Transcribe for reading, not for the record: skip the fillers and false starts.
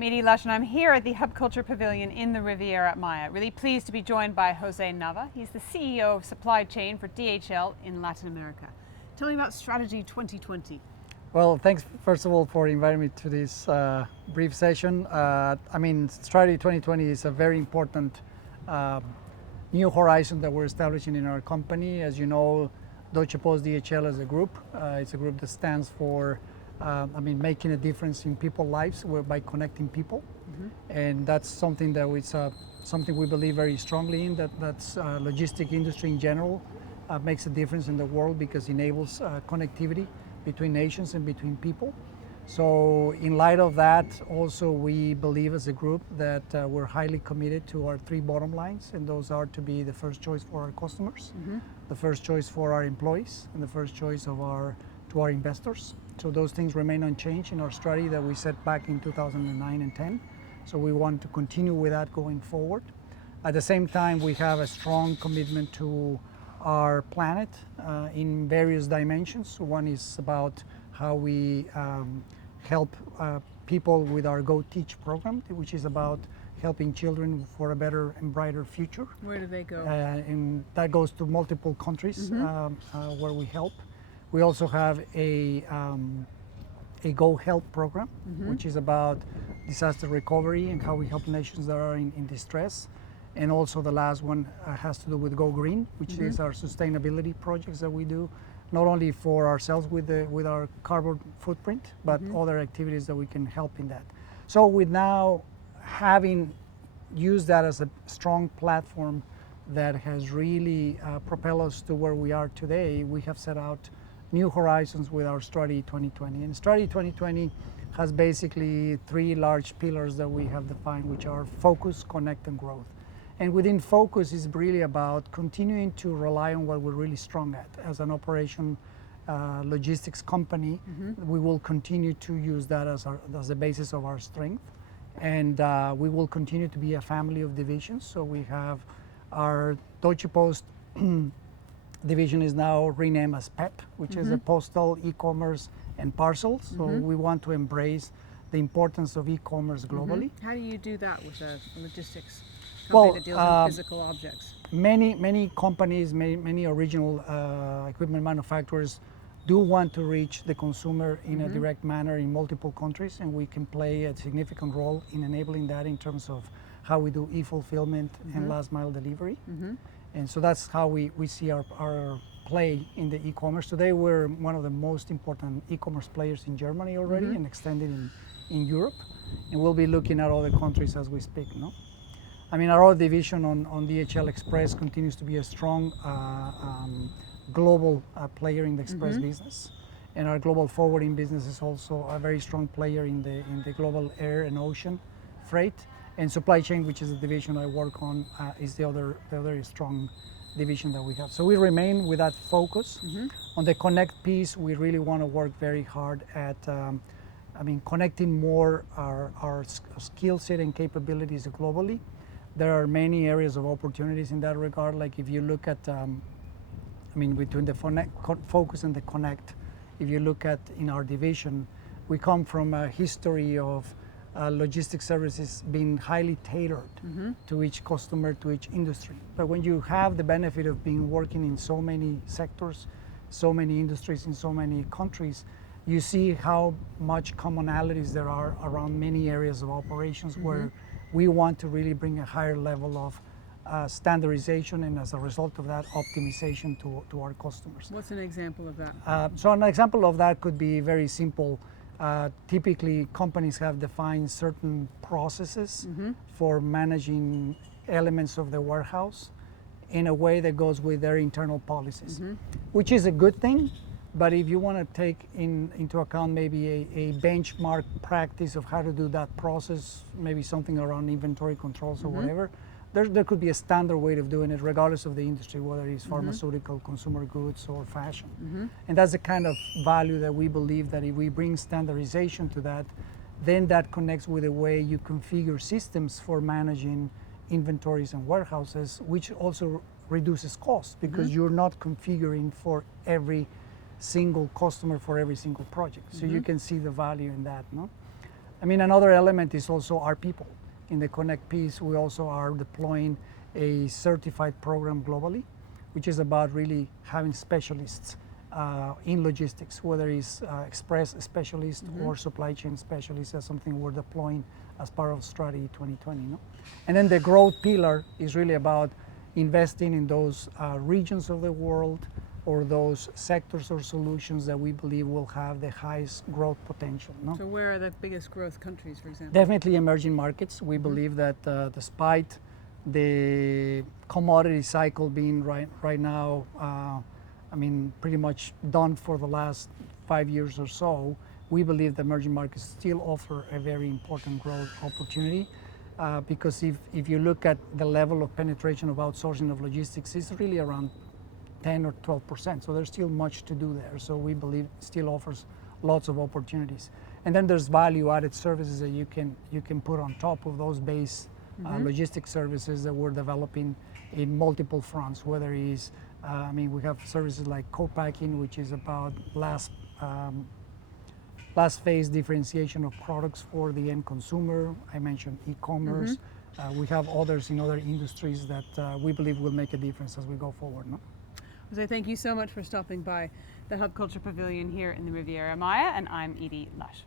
I'm Edie Lush, and I'm here at the Hub Culture Pavilion in the Riviera at Maya. Really pleased to be joined by Jose Nava. He's the CEO of Supply Chain for DHL in Latin America. Tell me about Strategy 2020. Well, thanks first of all for inviting me to this brief session. Strategy 2020 is a very important new horizon that we're establishing in our company. As you know, Deutsche Post DHL is a group. It's a group that stands for making a difference in people's lives by connecting people. And that's something that something we believe very strongly in, that's logistic industry in general makes a difference in the world because it enables connectivity between nations and between people. So in light of that, also we believe as a group that we're highly committed to our three bottom lines, and those are to be the first choice for our customers, the first choice for our employees, and the first choice to our investors. So those things remain unchanged in our strategy that we set back in 2009 and 10. So we want to continue with that going forward. At the same time, we have a strong commitment to our planet in various dimensions. One is about how we help people with our Go Teach program, which is about helping children for a better and brighter future. Where do they go? And that goes to multiple countries where we help. We also have a Go Help program, which is about disaster recovery and how we help nations that are in distress. And also the last one has to do with Go Green, which is our sustainability projects that we do, not only for ourselves with our carbon footprint, but other activities that we can help in that. So with now having used that as a strong platform that has really propelled us to where we are today, we have set out new horizons with our Strategy 2020. And Strategy 2020 has basically three large pillars that we have defined, which are focus, connect, and growth. And within focus is really about continuing to rely on what we're really strong at. As an operation logistics company, we will continue to use that as the basis of our strength. And we will continue to be a family of divisions. So we have our Deutsche Post division is now renamed as PEP, which is a postal, e-commerce, and parcels. So we want to embrace the importance of e-commerce globally. How do you do that with a logistics company that deals with physical objects? Many companies, many original equipment manufacturers do want to reach the consumer in a direct manner in multiple countries, and we can play a significant role in enabling that in terms of how we do e-fulfillment and last mile delivery. And so that's how we see our play in the e-commerce. Today we're one of the most important e-commerce players in Germany already and extended in Europe, and we'll be looking at other countries as we speak. No? I mean, our other division on DHL Express continues to be a strong global player in the express business, and our global forwarding business is also a very strong player in the global air and ocean freight. And supply chain, which is a division I work on, is the other strong division that we have. So we remain with that focus. On the connect piece, we really want to work very hard at connecting more our skill set and capabilities globally. There are many areas of opportunities in that regard. Like if you look at, between the focus and the connect, if you look at in our division, we come from a history of logistics services being highly tailored to each customer, to each industry. But when you have the benefit of working in so many sectors, so many industries in so many countries, you see how much commonalities there are around many areas of operations where we want to really bring a higher level of standardization, and as a result of that, optimization to our customers. What's an example of that? So an example of that could be very simple. Typically, companies have defined certain processes for managing elements of the warehouse in a way that goes with their internal policies, which is a good thing. But if you want to take into account maybe a benchmark practice of how to do that process, maybe something around inventory controls or whatever, there could be a standard way of doing it regardless of the industry, whether it's pharmaceutical, consumer goods, or fashion. And that's the kind of value that we believe that if we bring standardization to that, then that connects with the way you configure systems for managing inventories and warehouses, which also reduces costs because you're not configuring for every single customer for every single project. So you can see the value in that. No? I mean, another element is also our people. In the Connect piece, we also are deploying a certified program globally, which is about really having specialists in logistics, whether it's express specialist or supply chain specialist. That's something we're deploying as part of Strategy 2020. No? And then the growth pillar is really about investing in those regions of the world or those sectors or solutions that we believe will have the highest growth potential. No? So where are the biggest growth countries, for example? Definitely emerging markets. We believe that despite the commodity cycle being right now, I mean, pretty much done for the last 5 years or so, we believe the emerging markets still offer a very important growth opportunity. Because if you look at the level of penetration of outsourcing of logistics, it's really around 10 or 12%. So there's still much to do there. So we believe it still offers lots of opportunities. And then there's value-added services that you can put on top of those base logistics services that we're developing in multiple fronts. Whether it's, I mean, we have services like co-packing, which is about last phase differentiation of products for the end consumer. I mentioned e-commerce. We have others in other industries that we believe will make a difference as we go forward. No? Jose, thank you so much for stopping by the Hub Culture Pavilion here in the Riviera Maya, and I'm Edie Lush.